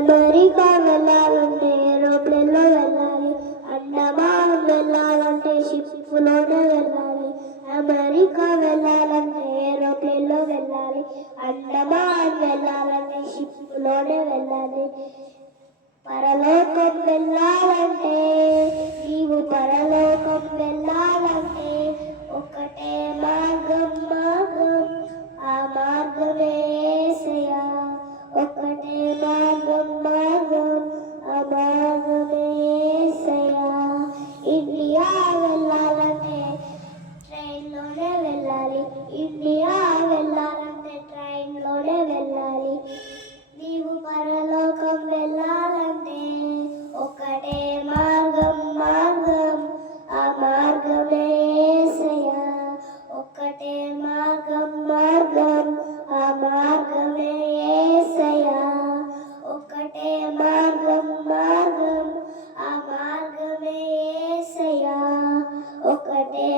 America వెళ్ళాలంటే ఏరోప్లేన్లో వెళ్ళాలి, అండమాన్ వెళ్ళాలంటే షిప్లోనే వెళ్ళాలి. అమెరికా వెళ్ళాలంటే ఏరోప్లేన్లో వెళ్ళాలి, అండమాన్ వెళ్ళాలంటే షిప్లోనే వెళ్ళాలి. పరలోకం వెళ్ళాలంటే, నీవు పరలోకం వెళ్ళాలంటే ఒకటే మార్గం, ఆ మార్గమే యేసయ్యా. ఒకటే మార్గం, ఆ మార్గమే యేసయ్యా. ఇండియా వెళ్ళాలంటే ట్రైన్లోనే వెళ్ళాలి, ఇండియా వెళ్ళాలంటే ట్రైన్లోనే వెళ్ళాలి. నీవు పరలోకం వెళ్ళాలంటే ఒకటే మార్గం, ఆ మార్గమే యేసయ్యా. ఒకటే మార్గం, ఆ మార్గమే యేసయ్యా. ఒకటే మార్గం, ఆ మార్గమే యేసయ్యా. ఒకటే